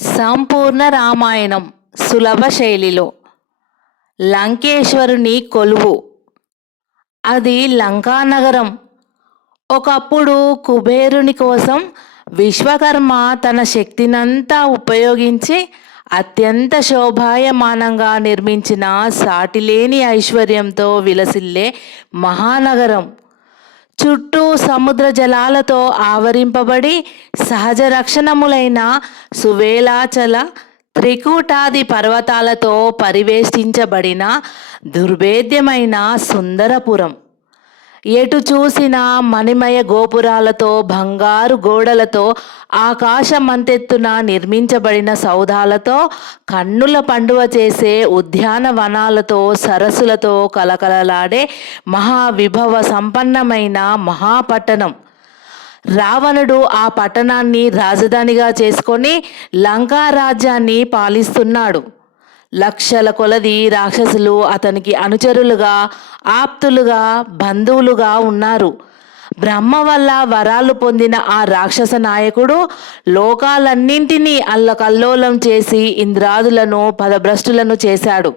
సంపూర్ణ రామాయణం సులభ శైలిలో. లంకేశ్వరుని కొలువు. అది లంకానగరం ఒకప్పుడు కుబేరుని కోసం విశ్వకర్మ తన శక్తినంతా ఉపయోగించి అత్యంత శోభాయమానంగా నిర్మించిన సాటిలేని ఐశ్వర్యంతో విలసిల్లే మహానగరం. చుట్టూ సముద్ర జలాలతో ఆవరింపబడి సహజ రక్షణములైన సువేలాచల త్రికూటాది పర్వతాలతో పరివేష్టించబడిన దుర్భేద్యమైన సుందరపురం. ఎటు చూసిన మణిమయ గోపురాలతో బంగారు గోడలతో ఆకాశమంతెత్తున నిర్మించబడిన సౌధాలతో కన్నుల పండువ చేసే ఉద్యానవనాలతో సరస్సులతో కలకలలాడే మహావిభవ సంపన్నమైన మహాపట్టణం. రావణుడు ఆ పట్టణాన్ని రాజధానిగా చేసుకొని లంకా రాజ్యాన్ని పాలిస్తున్నాడు. లక్షల కొలది రాక్షసులు అతనికి అనుచరులుగా ఆప్తులుగా బంధువులుగా ఉన్నారు. బ్రహ్మ వల్ల వరాలు పొందిన ఆ రాక్షస నాయకుడు లోకాలన్నింటినీ అల్లకల్లోలం చేసి ఇంద్రాదులను పదభ్రష్టులను చేశాడు.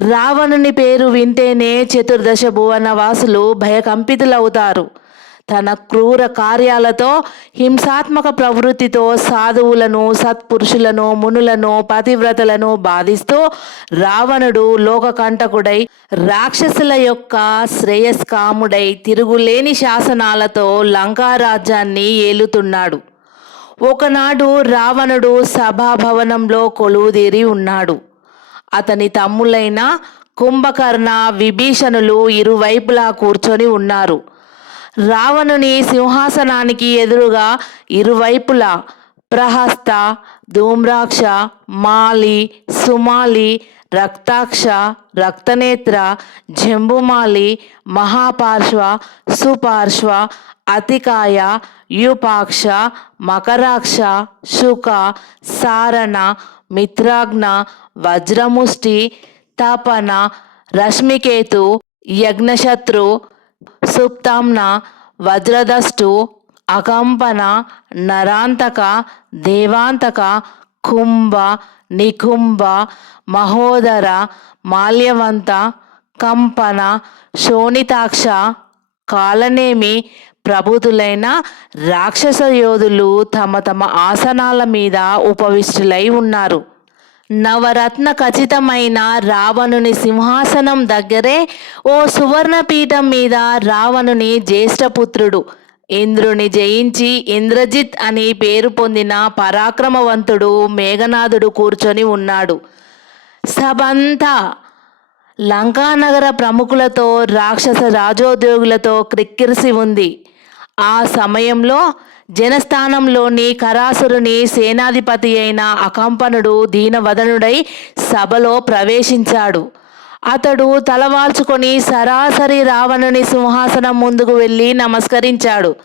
రావణుని పేరు వింటేనే చతుర్దశ భువన వాసులు భయకంపితులవుతారు. తన క్రూర కార్యాలతో హింసాత్మక ప్రవృత్తితో సాధువులను సత్పురుషులను మునులను పతివ్రతలను బాధిస్తూ రావణుడు లోకకంటకుడై రాక్షసుల యొక్క శ్రేయస్కాముడై తిరుగులేని శాసనాలతో లంకారాజ్యాన్ని ఏలుతున్నాడు. ఒకనాడు రావణుడు సభాభవనంలో కొలువుదీరి ఉన్నాడు. అతని తమ్ములైన కుంభకర్ణ విభీషణులు ఇరువైపులా కూర్చొని ఉన్నారు. రావణుని సింహాసనానికి ఎదురుగా ఇరువైపులా ప్రహస్త ధూమ్రాక్ష మాలి సుమాలి రక్తాక్ష రక్తనేత్ర జంబుమాలి మహాపార్శ్వ సుపార్శ్వ అతికాయ యుపాక్ష మకరాక్ష శుక సారణ మిత్రాగ్న వజ్రముష్టి తపన రశ్మికేతు యజ్ఞశత్రు సుప్తాంన వజ్రదస్టు అకంపన నరాంతక దేవాంతక కుంభ నికుంభ మహోదర మాల్యవంత కంపన శోణితాక్ష కాలనేమి ప్రభుతులైన రాక్షస యోధులు తమ తమ ఆసనాల మీద ఉపవిష్టులై ఉన్నారు. నవరత్న ఖచ్చితమైన రావణుని సింహాసనం దగ్గరే ఓ సువర్ణపీఠం మీద రావణుని జ్యేష్ఠపుత్రుడు ఇంద్రుని జయించి ఇంద్రజిత్ అని పేరు పొందిన పరాక్రమవంతుడు మేఘనాథుడు కూర్చొని ఉన్నాడు. సభంతా లంకానగర ప్రముఖులతో రాక్షస రాజోద్యోగులతో క్రిక్కిరిసి ఉంది. ఆ సమయంలో జనస్థానంలోని కరాసురుని సేనాధిపతి అయిన అకంపనుడు దీనవదనుడై సభలో ప్రవేశించాడు. అతడు తలవాల్చుకొని సరాసరి రావణుని సింహాసనం ముందుకు వెళ్ళి నమస్కరించాడు.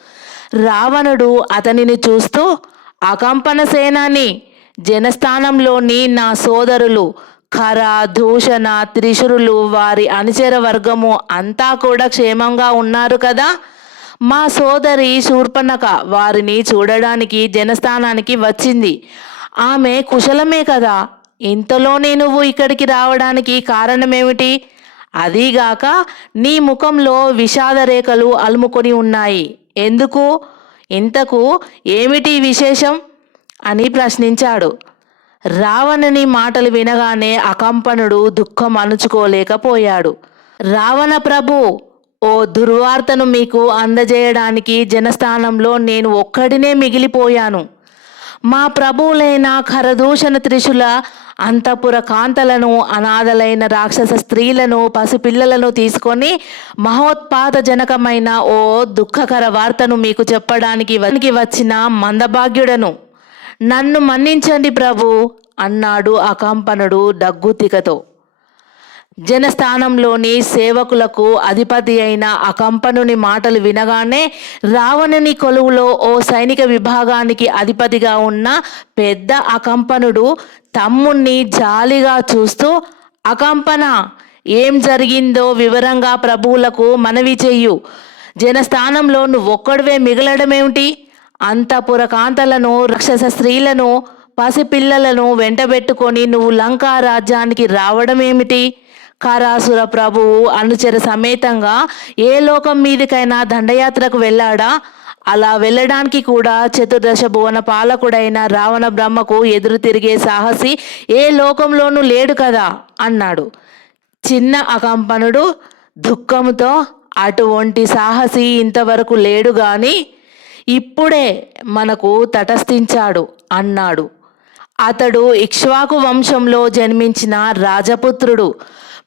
రావణుడు అతనిని చూస్తూ అకంపన సేనాని జనస్థానంలోని నా సోదరులు ఖర దూషణ త్రిశురులు వారి అనుచర వర్గము అంతా కూడా క్షేమంగా ఉన్నారు కదా? మా సోదరి శూర్పణక వారిని చూడడానికి జనస్థానానికి వచ్చింది. ఆమె కుశలమే కదా ఇంతలోనే నువ్వు ఇక్కడికి రావడానికి కారణమేమిటి? అదీగాక నీ ముఖంలో విషాద రేఖలు అలుముకొని ఉన్నాయి. ఎందుకు? ఇంతకు ఏమిటి విశేషం? అని ప్రశ్నించాడు. రావణుని మాటలు వినగానే అకంపనుడు దుఃఖం అణుచుకోలేకపోయాడు. రావణ ప్రభు ఓ దుర్వార్తను మీకు అందజేయడానికి జనస్థానంలో నేను ఒక్కడినే మిగిలిపోయాను. మా ప్రభువులైన ఖరదూషణ త్రిశుల అంతపుర కాంతలను అనాథలైన రాక్షస స్త్రీలను పసిపిల్లలను తీసుకొని మహోత్పాదజనకమైన ఓ దుఃఖకర వార్తను మీకు చెప్పడానికి వనికి వచ్చిన మందభాగ్యుడను. నన్ను మన్నించండి ప్రభు అన్నాడు అకంపనుడు దగ్గుతికతో. జనస్థానంలోని సేవకులకు అధిపతి అయిన అకంపనుని మాటలు వినగానే రావణుని కొలువులో ఓ సైనిక విభాగానికి అధిపతిగా ఉన్న పెద్ద అకంపనుడు తమ్ముణ్ణి జాలిగా చూస్తూ అకంపన ఏం జరిగిందో వివరంగా ప్రభువులకు మనవి చెయ్యు. జనస్థానంలో నువ్వొక్కడివే మిగలడమేమిటి? అంతపుర కాంతలను రాక్షస స్త్రీలను పసిపిల్లలను వెంటబెట్టుకొని నువ్వు లంకా రాజ్యానికి రావడం ఏమిటి కారాసుర ప్రభువు అనుచర సమేతంగా ఏ లోకం మీదికైనా దండయాత్రకు వెళ్ళాడా? అలా వెళ్ళడానికి కూడా చతుర్దశ భువన పాలకుడైన రావణ బ్రహ్మకు ఎదురు తిరిగే సాహసి ఏ లోకంలోనూ లేడు కదా? అన్నాడు. చిన్న అకంపనుడు దుఃఖంతో అటువంటి సాహసి ఇంతవరకు లేడు గాని ఇప్పుడే మనకు తటస్థించాడు అన్నాడు. అతడు ఇక్ష్వాకు వంశంలో జన్మించిన రాజపుత్రుడు.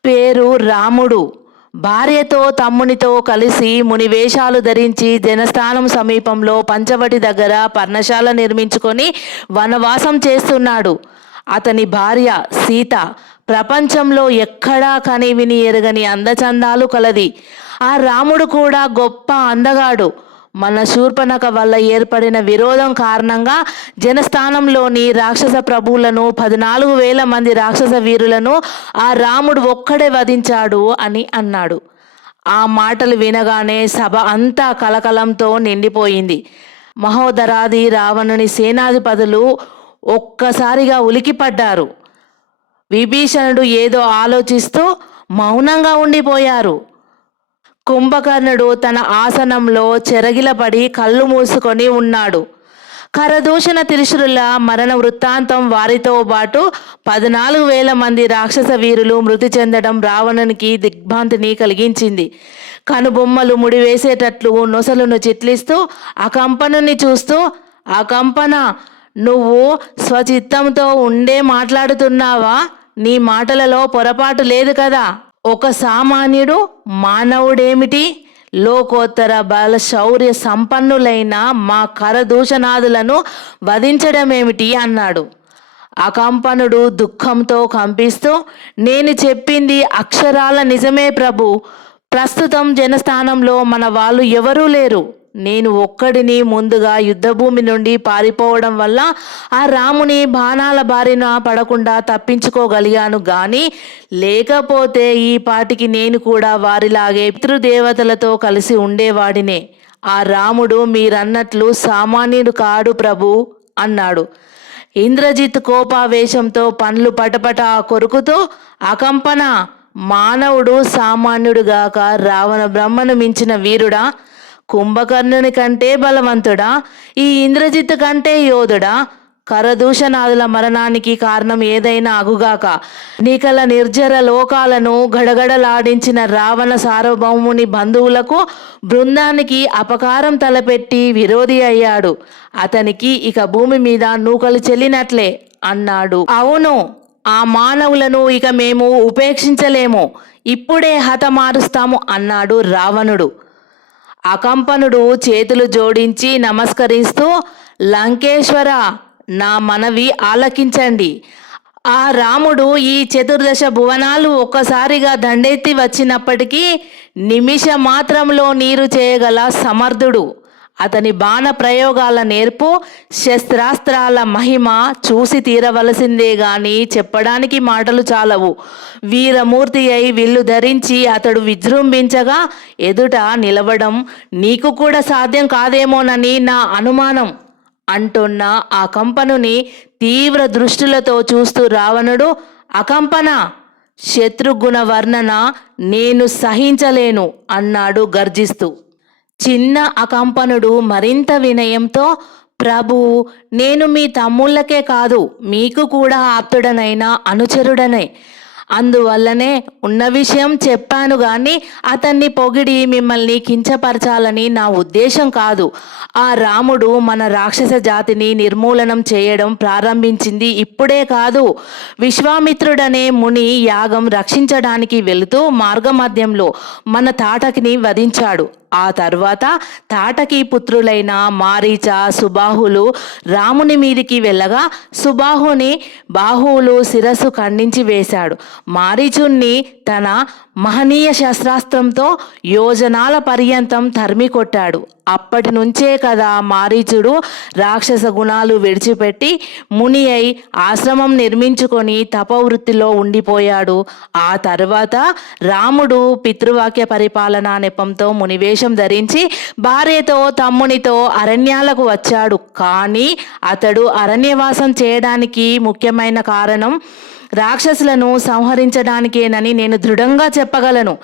పేరు రాముడు. భార్యతో తమ్మునితో కలిసి మునివేషాలు ధరించి జనస్థానం సమీపంలో పంచవటి దగ్గర పర్ణశాల నిర్మించుకొని వనవాసం చేస్తున్నాడు. అతని భార్య సీత ప్రపంచంలో ఎక్కడా కని విని ఎరగని అందచందాలు కలది. ఆ రాముడు కూడా గొప్ప అందగాడు. మన శూర్పణక వల్ల ఏర్పడిన విరోధం కారణంగా జనస్థానంలోని రాక్షస ప్రభువులను పద్నాలుగు వేల మంది రాక్షస వీరులను ఆ రాముడు ఒక్కడే వధించాడు అని అన్నాడు. ఆ మాటలు వినగానే సభ అంతా కలకలంతో నిండిపోయింది. మహోదరాది రావణుని సేనాధిపతులు ఒక్కసారిగా ఉలికిపడ్డారు. విభీషణుడు ఏదో ఆలోచిస్తూ మౌనంగా ఉండిపోయారు. కుంభకర్ణుడు తన ఆసనంలో చెరగిలపడి కళ్ళు మూసుకొని ఉన్నాడు. కరదూషణ తిరుషుల మరణ వృత్తాంతం వారితో పాటు పద్నాలుగు వేల మంది రాక్షస వీరులు మృతి చెందడం రావణునికి దిగ్భ్రాంతిని కలిగించింది. కనుబొమ్మలు ముడివేసేటట్లు నొసలును చిట్లిస్తూ ఆ కంపనుని చూస్తూ ఆ కంపన నువ్వు స్వచిత్తంతో ఉండే మాట్లాడుతున్నావా? నీ మాటలలో పొరపాటు లేదు కదా? ఒక సామాన్యుడు మానవుడేమిటి? లోకోత్తర బల శౌర్య సంపన్నులైన మా కరదూషణాదులను వధించడమేమిటి? అన్నాడు. అకంపనుడు దుఃఖంతో కంపిస్తూ నేను చెప్పింది అక్షరాల నిజమే ప్రభు. ప్రస్తుతం జనస్థానంలో మన వాళ్ళు ఎవరూ లేరు. నేను ఒక్కడిని ముందుగా యుద్ధభూమి నుండి పారిపోవడం వల్ల ఆ రాముని బాణాల బారిన పడకుండా తప్పించుకోగలిగాను గాని లేకపోతే ఈ పాటికి నేను కూడా వారిలాగే పితృదేవతలతో కలిసి ఉండేవాడినే. ఆ రాముడు మీరన్నట్లు సామాన్యుడు కాడు ప్రభు అన్నాడు. ఇంద్రజిత్ కోపావేశంతో పండ్లు పటపట కొరుకుతూ అకంపన మానవుడు సామాన్యుడుగాక రావణ బ్రహ్మను మించిన వీరుడా కుంభకర్ణుని కంటే బలవంతుడా? ఈ ఇంద్రజిత్ కంటే యోధుడా? కరదూషణాదుల మరణానికి కారణం ఏదైనా అగుగాక. నీకల నిర్జర లోకాలను గడగడలాడించిన రావణ సార్వభౌముని బంధువులకు బృందానికి అపకారం తలపెట్టి విరోధి అయ్యాడు. అతనికి ఇక భూమి మీద నూకలు చెల్లినట్లే అన్నాడు. అవును ఆ మానవులను ఇక మేము ఉపేక్షించలేము. ఇప్పుడే హతమారుస్తాము అన్నాడు రావణుడు. అకంపనుడు చేతులు జోడించి నమస్కరిస్తూ లంకేశ్వర నా మనవి ఆలకించండి. ఆ రాముడు ఈ చతుర్దశ భువనాలు ఒక్కసారిగా దండెత్తి వచ్చినప్పటికీ నిమిష మాత్రంలో నీరు చేయగల సమర్థుడు. అతని బాణ ప్రయోగాల నేర్పు శస్త్రాస్త్రాల మహిమ చూసి తీరవలసిందే గాని చెప్పడానికి మాటలు చాలవు. వీరమూర్తి అయి విల్లు ధరించి అతడు విజృంభించగా ఎదుట నిలవడం నీకు కూడా సాధ్యం కాదేమోనని నా అనుమానం అంటున్న ఆ కంపనుని తీవ్ర దృష్టిలతో చూస్తూ రావణుడు అకంపన శత్రుగుణ వర్ణన నేను సహించలేను అన్నాడు గర్జిస్తూ. చిన్న అకంపనుడు మరింత వినయంతో ప్రభు నేను మీ తమ్ముళ్ళకే కాదు మీకు కూడా ఆప్తుడనైనా అనుచరుడనే. అందువల్లనే ఉన్న విషయం చెప్పాను కానీ అతన్ని పొగిడి మిమ్మల్ని కించపరచాలని నా ఉద్దేశం కాదు. ఆ రాముడు మన రాక్షస జాతిని నిర్మూలనం చేయడం ప్రారంభించింది ఇప్పుడే కాదు. విశ్వామిత్రుడనే ముని యాగం రక్షించడానికి వెళుతూ మార్గమధ్యంలో మన తాటకిని వధించాడు. ఆ తర్వాత తాటకి పుత్రులైన మారీచ సుబాహులు రాముని మీదికి వెళ్ళగా సుబాహుని బాహువులు శిరస్సు ఖండించి వేశాడు. మారీచుణ్ణి తన మహనీయ శస్త్రాస్త్రంతో యోజనాల పర్యంతం తరిమి కొట్టాడు. అప్పటి నుంచే కదా మారీచుడు రాక్షస గుణాలు విడిచిపెట్టి ముని అయి ఆశ్రమం నిర్మించుకొని తపవృత్తిలో ఉండిపోయాడు. ఆ తర్వాత రాముడు పితృవాక్య పరిపాలనా నెపంతో మునివేశ వేషం ధరించి భార్యతో తమ్మునితో అరణ్యాలకు వచ్చాడు. కానీ అతడు అరణ్యవాసం చేయడానికి ముఖ్యమైన కారణం రాక్షసులను సంహరించడానికేనని నేను దృఢంగా చెప్పగలను.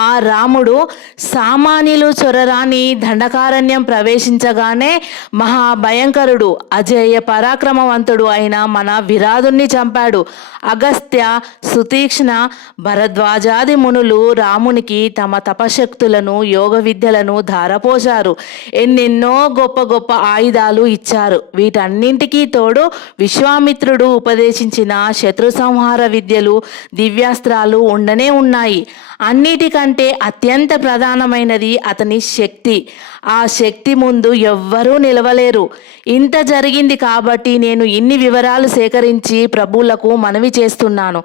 ఆ రాముడు సామాన్యులు చొరరాని దండకారణ్యం ప్రవేశించగానే మహాభయంకరుడు అజేయ పరాక్రమవంతుడు అయిన మన విరాధుణ్ణి చంపాడు. అగస్త్య సుతీక్ష్ణ భరద్వాజాది మునులు రామునికి తమ తపశక్తులను యోగ విద్యలను ధారపోశారు. ఎన్నెన్నో గొప్ప గొప్ప ఆయుధాలు ఇచ్చారు. వీటన్నింటికీ తోడు విశ్వామిత్రుడు ఉపదేశించిన శత్రు సంహార విద్యలు దివ్యాస్త్రాలు ఉండనే ఉన్నాయి. అన్నిటికంటే అత్యంత ప్రధానమైనది అతని శక్తి. ఆ శక్తి ముందు ఎవ్వరూ నిలవలేరు. ఇంత జరిగింది కాబట్టి నేను ఇన్ని వివరాలు సేకరించి ప్రభువులకు మనవి చేస్తున్నాను.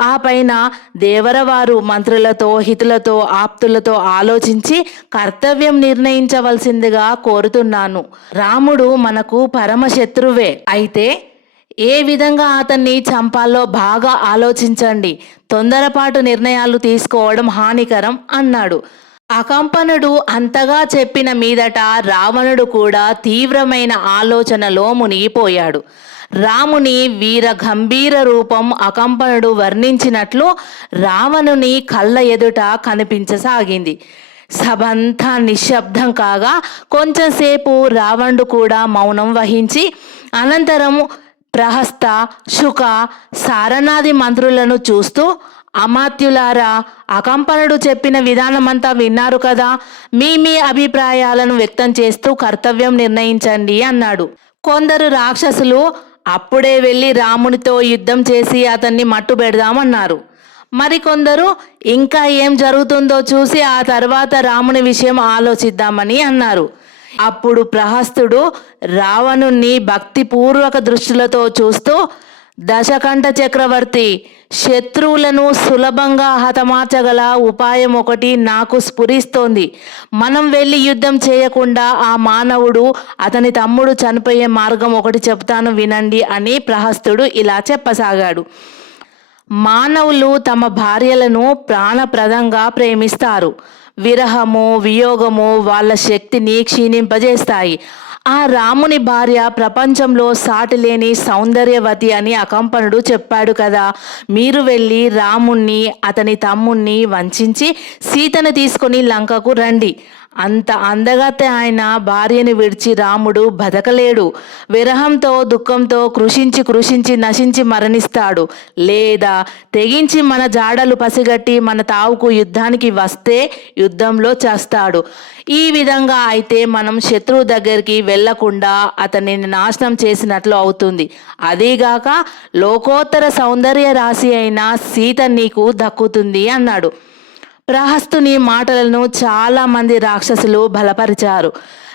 ఆ పైన దేవరవారు మంత్రులతో హితులతో ఆప్తులతో ఆలోచించి కర్తవ్యం నిర్ణయించవలసిందిగా కోరుతున్నాను. రాముడు మనకు పరమశత్రువే అయితే ఏ విధంగా అతన్ని చంపాలో బాగా ఆలోచించండి. తొందరపాటు నిర్ణయాలు తీసుకోవడం హానికరం అన్నాడు. అకంపనుడు అంతగా చెప్పిన మీదట రావణుడు కూడా తీవ్రమైన ఆలోచనలో మునిగిపోయాడు. రాముని వీర గంభీర రూపం అకంపనుడు వర్ణించినట్లు రావణుని కళ్ళ ఎదుట కనిపించసాగింది. సభంతా నిశ్శబ్దం కాగా కొంచెంసేపు రావణుడు కూడా మౌనం వహించి అనంతరం ప్రహస్త శుక సారనాది మంత్రులను చూస్తూ అమాత్యులారా అకంపనుడు చెప్పిన విధానమంతా విన్నారు కదా? మీ మీ అభిప్రాయాలను వ్యక్తం చేస్తూ కర్తవ్యం నిర్ణయించండి అన్నాడు. కొందరు రాక్షసులు అప్పుడే వెళ్ళి రామునితో యుద్ధం చేసి అతన్ని మట్టు పెడదామన్నారు. మరికొందరు ఇంకా ఏం జరుగుతుందో చూసి ఆ తర్వాత రాముని విషయం ఆలోచిద్దామని అన్నారు. అప్పుడు ప్రహస్తుడు రావణుణ్ణి భక్తిపూర్వక దృష్టిలతో చూస్తూ దశకంఠ చక్రవర్తి శత్రువులను సులభంగా హతమార్చగల ఉపాయం ఒకటి నాకు స్ఫురిస్తోంది. మనం వెళ్ళి యుద్ధం చేయకుండా ఆ మానవుడు అతని తమ్ముడు చనిపోయే మార్గం ఒకటి చెప్తాను వినండి అని ప్రహస్తుడు ఇలా చెప్పసాగాడు. మానవులు తమ భార్యలను ప్రాణప్రదంగా ప్రేమిస్తారు. విరహము వియోగము వాళ్ళ శక్తిని క్షీణింపజేస్తాయి. ఆ రాముని భార్య ప్రపంచంలో సాటిలేని సౌందర్యవతి అని అకంపనుడు చెప్పాడు కదా. మీరు వెళ్ళి రాముణ్ణి అతని తమ్ముణ్ణి వంచించి సీతను తీసుకొని లంకకు రండి. అంత అందగత్తె ఆయన భార్యని విడిచి రాముడు బతకలేడు. విరహంతో దుఃఖంతో కృషించి కృషించి నశించి మరణిస్తాడు. లేదా తెగించి మన జాడలు పసిగట్టి మన తావుకు యుద్ధానికి వస్తే యుద్ధంలో చేస్తాడు. ఈ విధంగా అయితే మనం శత్రువు దగ్గరికి వెళ్ళకుండా అతనిని నాశనం చేసినట్లు అవుతుంది. అదీగాక లోకోత్తర సౌందర్య రాశి అయిన సీత నీకు దక్కుతుంది అన్నాడు. ప్రహస్తుని మాటలను చాలా మంది రాక్షసులు బలపరిచారు.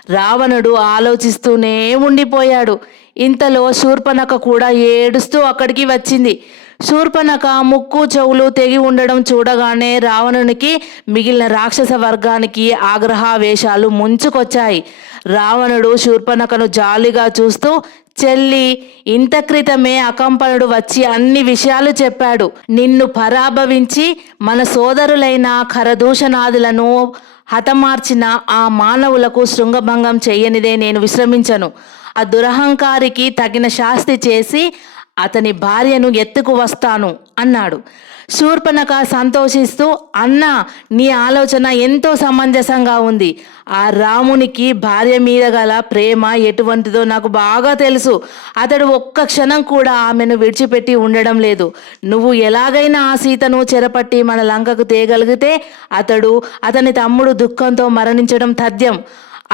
రావణుడు ఆలోచిస్తూనే ఉండిపోయాడు. ఇంతలో శూర్పణక కూడా ఏడుస్తూ అక్కడికి వచ్చింది. శూర్పణక ముక్కు చెవులు తెగి ఉండడం చూడగానే రావణునికి మిగిలిన రాక్షస వర్గానికి ఆగ్రహావేశాలు ముంచుకొచ్చాయి. రావణుడు శూర్పణకను జాలిగా చూస్తూ చెల్లి ఇంత క్రితమే అకంపనుడు వచ్చి అన్ని విషయాలు చెప్పాడు. నిన్ను పరాభవించి మన సోదరులైన ఖరదూషణాదులను హతమార్చిన ఆ మానవులకు శృంగభంగం చేయనిదే నేను విశ్రమించను. ఆ దురహంకారికి తగిన శాస్తి చేసి అతని భార్యను ఎత్తుకు వస్తాను అన్నాడు. శూర్పణక సంతోషిస్తూ అన్నా నీ ఆలోచన ఎంతో సమంజసంగా ఉంది. ఆ రామునికి భార్య మీద గల ప్రేమ ఎటువంటిదో నాకు బాగా తెలుసు. అతడు ఒక్క క్షణం కూడా ఆమెను విడిచిపెట్టి ఉండడం లేదు. నువ్వు ఎలాగైనా ఆ సీతను చెరపట్టి మన లంకకు తేగలిగితే అతడు అతని తమ్ముడు దుఃఖంతో మరణించడం తథ్యం.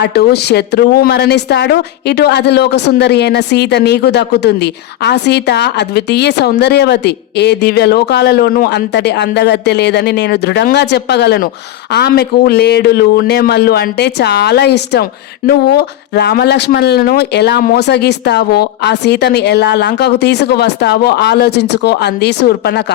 అటు శత్రువు మరణిస్తాడు ఇటు అది లోక సుందరి అయిన సీత నీకు దక్కుతుంది. ఆ సీత అద్వితీయ సౌందర్యవతి. ఏ దివ్య లోకాలలోనూ అంతటి అందగత్తె లేదని నేను దృఢంగా చెప్పగలను. ఆమెకు లేడులు నెమళ్ళు అంటే చాలా ఇష్టం. నువ్వు రామలక్ష్మణులను ఎలా మోసగిస్తావో ఆ సీతని ఎలా లంకకు తీసుకువస్తావో ఆలోచించుకో అంది శూర్పణక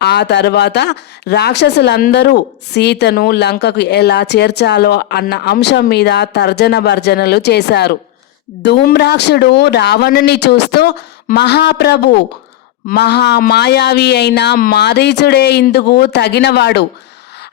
ఆ తర్వాత రాక్షసులందరూ సీతను లంకకు ఎలా చేర్చాలో అన్న అంశం మీద తర్జన భర్జనలు చేశారు. ధూమ్రాక్షుడు రావణుని చూస్తూ మహాప్రభు మహామాయావి అయిన మారీచుడే ఇందుకు తగినవాడు.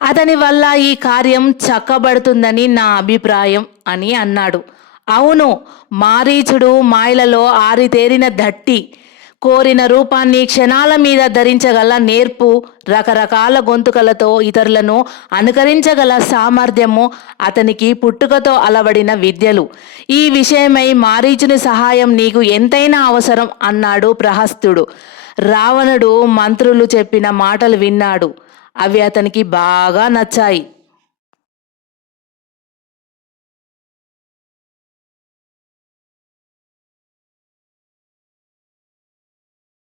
అతని వల్ల ఈ కార్యం చక్కబడుతుందని నా అభిప్రాయం అని అన్నాడు. అవును మారీచుడు మాయలలో ఆరితేరిన దట్టి కోరిన రూపాన్ని క్షణాల మీద ధరించగల నేర్పు రకరకాల గొంతుకలతో ఇతరులను అనుకరించగల సామర్థ్యము అతనికి పుట్టుకతో అలవడిన విద్యలు. ఈ విషయమై మారీచుని సహాయం నీకు ఎంతైనా అవసరం అన్నాడు ప్రహస్తుడు. రావణుడు మంత్రులు చెప్పిన మాటలు విన్నాడు. అవి అతనికి బాగా నచ్చాయి.